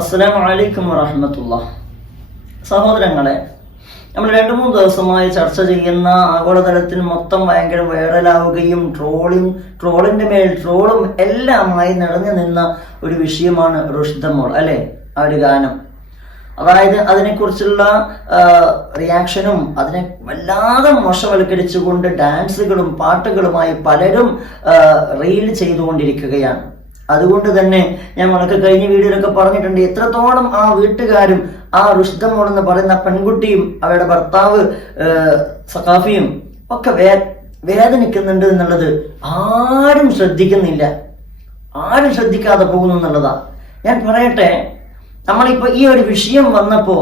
അസ്സലാമു അലൈക്കും വറഹ്മത്തുള്ളാഹി. സഹോദരങ്ങളെ, നമ്മൾ 2-3 ദിവസമായി ചർച്ച ചെയ്യുന്ന ആഗോളതലത്തിൽ മൊത്തം ഭയങ്കര വൈറലാവുകയും ട്രോളിന്റെ മേൽ ട്രോളും എല്ലാമായി നിറഞ്ഞു നിന്ന ഒരു വിഷയമാണ് റുഷ്ദ മോൾ, അല്ലെ? ആ ഒരു ഗാനം. അതായത് അതിനെക്കുറിച്ചുള്ള റിയാക്ഷനും അതിനെ വല്ലാതെ മോശവൽക്കരിച്ചുകൊണ്ട് ഡാൻസുകളും പാട്ടുകളുമായി പലരും റീൽ ചെയ്തുകൊണ്ടിരിക്കുകയാണ്. അതുകൊണ്ട് തന്നെ ഞാൻ വളരെ കഴിഞ്ഞ വീഡിയോയിലൊക്കെ പറഞ്ഞിട്ടുണ്ട്, എത്രത്തോളം ആ വീട്ടുകാരും ആ റുഷ്ദ മോൾ എന്ന് പറയുന്ന പെൺകുട്ടിയും അവരുടെ ഭർത്താവ് സഖാഫിയും ഒക്കെ വേദനിക്കുന്നുണ്ട് എന്നുള്ളത് ആരും ശ്രദ്ധിക്കുന്നില്ല, ആരും ശ്രദ്ധിക്കാതെ പോകുന്നു എന്നുള്ളതാ. ഞാൻ പറയട്ടെ, നമ്മളിപ്പോ ഈ ഒരു വിഷയം വന്നപ്പോ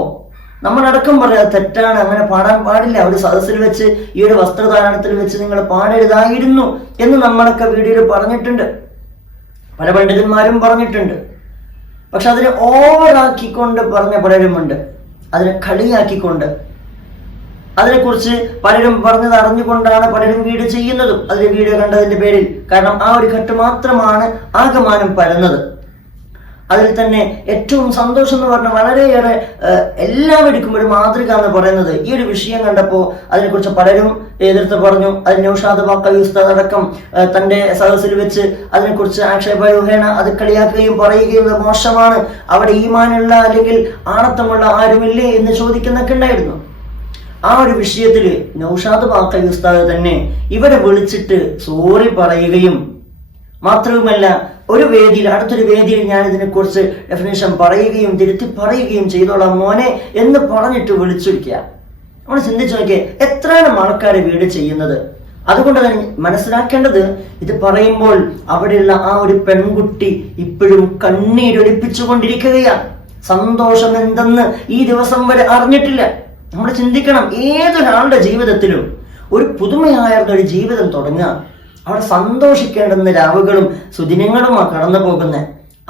നമ്മളടക്കം പറയാം തെറ്റാണ്, അങ്ങനെ പാടാൻ പാടില്ല, ഒരു സദസ്സിൽ വെച്ച് ഈ ഒരു വസ്ത്രധാരണത്തിൽ വെച്ച് നിങ്ങൾ പാടരുതായിരുന്നു എന്ന് നമ്മളൊക്കെ വീഡിയോയിൽ പറഞ്ഞിട്ടുണ്ട്, പല പണ്ഡിതന്മാരും പറഞ്ഞിട്ടുണ്ട്. പക്ഷെ അതിനെ ഓവറാക്കിക്കൊണ്ട് പറഞ്ഞ പലരുമുണ്ട്, അതിനെ കളിയാക്കിക്കൊണ്ട്. അതിനെക്കുറിച്ച് പലരും പറഞ്ഞത് അറിഞ്ഞുകൊണ്ടാണ് പലരും വീഡിയോ ചെയ്യുന്നതും അതിന്റെ വീഡിയോ കണ്ടതിന്റെ പേരിൽ. കാരണം ആ ഒരു ഘട്ടം മാത്രമാണ് ആകമാനം പരന്നത്. അതിൽ തന്നെ ഏറ്റവും സന്തോഷം എന്ന് പറഞ്ഞാൽ വളരെയേറെ എല്ലാവർക്കും ഒരു മാതൃക എന്ന് പറയുന്നത് ഈ ഒരു വിഷയം കണ്ടപ്പോൾ അതിനെക്കുറിച്ച് പലരും എതിർത്ത് പറഞ്ഞു. അതിന് നൗഷാദ് ബാക്കവി ഉസ്താദ് അടക്കം തന്റെ സദസ്സിൽ വെച്ച് അതിനെക്കുറിച്ച് ആക്ഷേപരൂപേണ അത് കളിയാക്കുകയും പറയുകയും മോശമാണ്, അവിടെ ഈമാനുള്ള അല്ലെങ്കിൽ ആണത്തമുള്ള ആരുമില്ലേ എന്ന് ചോദിക്കുന്നൊക്കെ ഉണ്ടായിരുന്നു. ആ ഒരു വിഷയത്തിൽ നൗഷാദ് ബാക്കവി ഉസ്താദ് തന്നെ ഇവരെ വിളിച്ചിട്ട് സോറി പറയുകയും മാത്രവുമല്ല ഒരു വേദിയിൽ അടുത്തൊരു വേദിയിൽ ഞാൻ ഇതിനെക്കുറിച്ച് ഡെഫിനേഷൻ പറയുകയും തിരുത്തി പറയുകയും ചെയ്തോളാം മോനെ എന്ന് പറഞ്ഞിട്ട് വിളിച്ചിരിക്കുക. നമ്മൾ ചിന്തിച്ചു നോക്കിയേ, എത്രയാണ് ആൾക്കാരെ വീട് ചെയ്യുന്നത്. അതുകൊണ്ട് തന്നെ മനസ്സിലാക്കേണ്ടത്, ഇത് പറയുമ്പോൾ അവിടെയുള്ള ആ ഒരു പെൺകുട്ടി ഇപ്പോഴും കണ്ണീരൊലിപ്പിച്ചുകൊണ്ടിരിക്കുകയാണ്. സന്തോഷം എന്തെന്ന് ഈ ദിവസം വരെ അറിഞ്ഞിട്ടില്ല. നമ്മൾ ചിന്തിക്കണം, ഏതൊരാളുടെ ജീവിതത്തിലും ഒരു പുതുമയായിരുന്ന ഒരു ജീവിതം തുടങ്ങുക, അവിടെ സന്തോഷിക്കേണ്ടുന്ന രാവുകളും സുദിനങ്ങളുമാണ് കടന്നു പോകുന്നത്.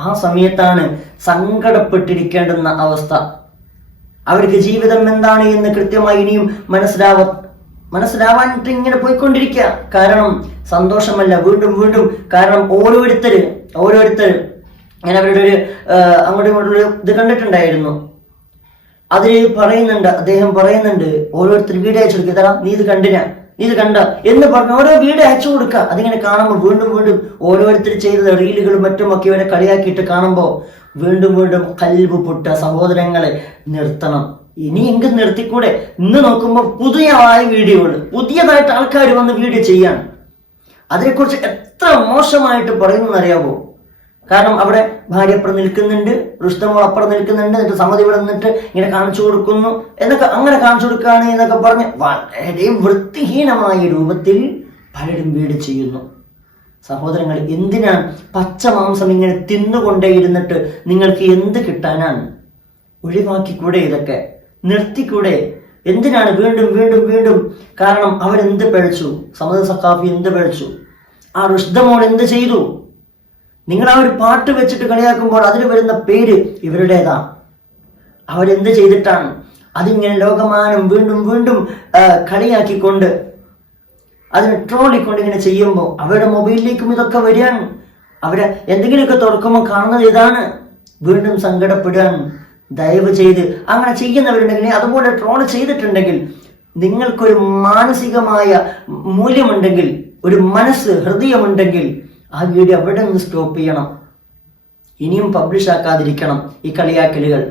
ആ സമയത്താണ് സങ്കടപ്പെട്ടിരിക്കേണ്ടുന്ന അവസ്ഥ. അവർക്ക് ജീവിതം എന്താണ് എന്ന് കൃത്യമായി ഇനിയും മനസ്സിലാവാനിട്ട് ഇങ്ങനെ പോയിക്കൊണ്ടിരിക്കുക. കാരണം സന്തോഷമല്ല, വീണ്ടും വീണ്ടും. കാരണം ഓരോരുത്തർ ഞാൻ അവരുടെ ഒരു അങ്ങോട്ടും ഇങ്ങോട്ടുള്ള ഇത് കണ്ടിട്ടുണ്ടായിരുന്നു. അതിൽ പറയുന്നുണ്ട്, അദ്ദേഹം പറയുന്നുണ്ട്, ഓരോരുത്തർ വീഡിയോ അയച്ചു കൊടുക്കുക, തരാം നീ ഇത് കണ്ട എന്ന് പറഞ്ഞ് ഓരോ വീഡിയോ അയച്ചു കൊടുക്കുക. അതിങ്ങനെ കാണുമ്പോൾ വീണ്ടും വീണ്ടും ഓരോരുത്തർ ചെയ്ത റീലുകളും മറ്റുമൊക്കെ ഇവരെ കളിയാക്കിയിട്ട് കാണുമ്പോൾ വീണ്ടും വീണ്ടും കൽബ് പൊട്ട. സഹോദരങ്ങളെ, നിർത്തണം. ഇനിയെങ്കിലും നിർത്തിക്കൂടെ? ഇന്ന് നോക്കുമ്പോൾ പുതിയതായ വീഡിയോകൾ, പുതിയതായിട്ട് ആൾക്കാർ വന്ന് വീഡിയോ ചെയ്യാണ്. അതിനെക്കുറിച്ച് എത്ര മോശമായിട്ട് പറയുന്നു അറിയാവോ? കാരണം അവിടെ ഭാര്യ അപ്പുറം നിൽക്കുന്നുണ്ട്, റുഷ്ദ മോൾ അപ്പുറം നിൽക്കുന്നുണ്ട്, എന്നിട്ട് സമ്മതി ഇവിടെ നിന്നിട്ട് ഇങ്ങനെ കാണിച്ചു കൊടുക്കുന്നു എന്നൊക്കെ, അങ്ങനെ കാണിച്ചു കൊടുക്കുകയാണ് എന്നൊക്കെ പറഞ്ഞ് വളരെ വൃത്തിഹീനമായ രൂപത്തിൽ പലരും വീട് ചെയ്യുന്നു. സഹോദരങ്ങൾ, എന്തിനാണ് പച്ച മാംസം ഇങ്ങനെ തിന്നുകൊണ്ടേയിരുന്നിട്ട് നിങ്ങൾക്ക് എന്ത് കിട്ടാനാണ്? ഒഴിവാക്കിക്കൂടെ? ഇതൊക്കെ നിർത്തിക്കൂടെ? എന്തിനാണ് വീണ്ടും വീണ്ടും വീണ്ടും? കാരണം അവരെന്ത് പഴിച്ചു? സമദ് സഖാഫി എന്ത് പഴിച്ചു? ആ റുഷ്ദ മോൾ എന്ത് ചെയ്തു? നിങ്ങൾ ആ ഒരു പാട്ട് വെച്ചിട്ട് കളിയാക്കുമ്പോൾ അതിന് വരുന്ന പേര് ഇവരുടേതാണ്. അവരെന്ത് ചെയ്തിട്ടാണ്? അതിങ്ങനെ ലോകമാനം വീണ്ടും വീണ്ടും കളിയാക്കിക്കൊണ്ട് അതിനെ ട്രോളിക്കൊണ്ട് ഇങ്ങനെ ചെയ്യുമ്പോൾ അവരുടെ മൊബൈലിലേക്കും ഇതൊക്കെ വരികയാണ്. അവരെ എന്തെങ്കിലുമൊക്കെ തുറക്കുമ്പോൾ കാണുന്നത് ഇതാണ്, വീണ്ടും സങ്കടപ്പെടുകയാണ്. ദയവ് ചെയ്ത് അങ്ങനെ ചെയ്യുന്നവരുണ്ടെങ്കിൽ, അതുപോലെ ട്രോൾ ചെയ്തിട്ടുണ്ടെങ്കിൽ, നിങ്ങൾക്കൊരു മാനസികമായ മൂല്യമുണ്ടെങ്കിൽ, ഒരു ഹൃദയമുണ്ടെങ്കിൽ ആ വീഡിയോ അവിടെ നിന്ന് സ്റ്റോപ്പ് ചെയ്യണം. ഇനിയും പബ്ലിഷ് ആക്കാതിരിക്കണം. ഈ കളിയാക്കലുകൾ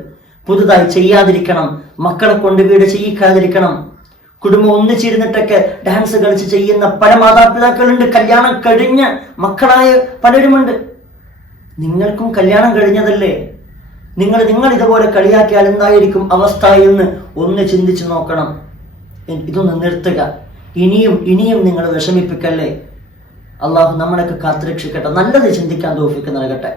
പുതുതായി ചെയ്യാതിരിക്കണം. മക്കളെ കൊണ്ട് വീഡിയോ ചെയ്യിക്കാതിരിക്കണം. കുടുംബം ഒന്നിച്ചിരുന്നിട്ടൊക്കെ ഡാൻസ് കളിച്ച് ചെയ്യുന്ന പല മാതാപിതാക്കളുണ്ട്. കല്യാണം കഴിഞ്ഞ മക്കളായ പലരുമുണ്ട്. നിങ്ങൾക്കും കല്യാണം കഴിഞ്ഞതല്ലേ? നിങ്ങൾ ഇതുപോലെ കളിയാക്കിയാൽ എന്തായിരിക്കും അവസ്ഥ എന്ന് ഒന്ന് ചിന്തിച്ചു നോക്കണം. ഇതൊന്ന് നിർത്തുക. ഇനിയും നിങ്ങൾ വിഷമിപ്പിക്കല്ലേ. അള്ളാഹു നമ്മളൊക്കെ കാത്തുരക്ഷിക്കട്ടെ. നല്ലത് ചിന്തിക്കാൻ തൗഫീഖ് നൽകട്ടെ.